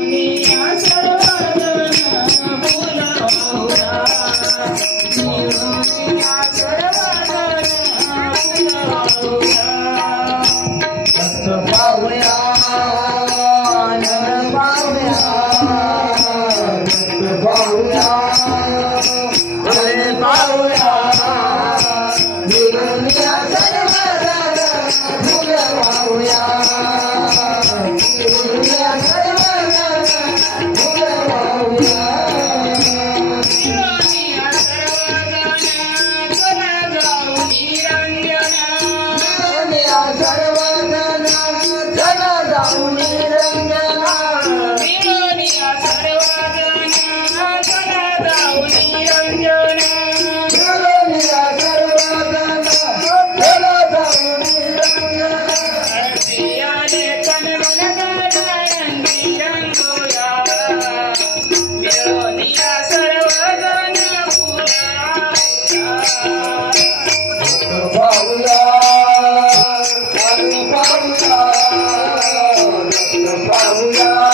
Yeah. 朋友。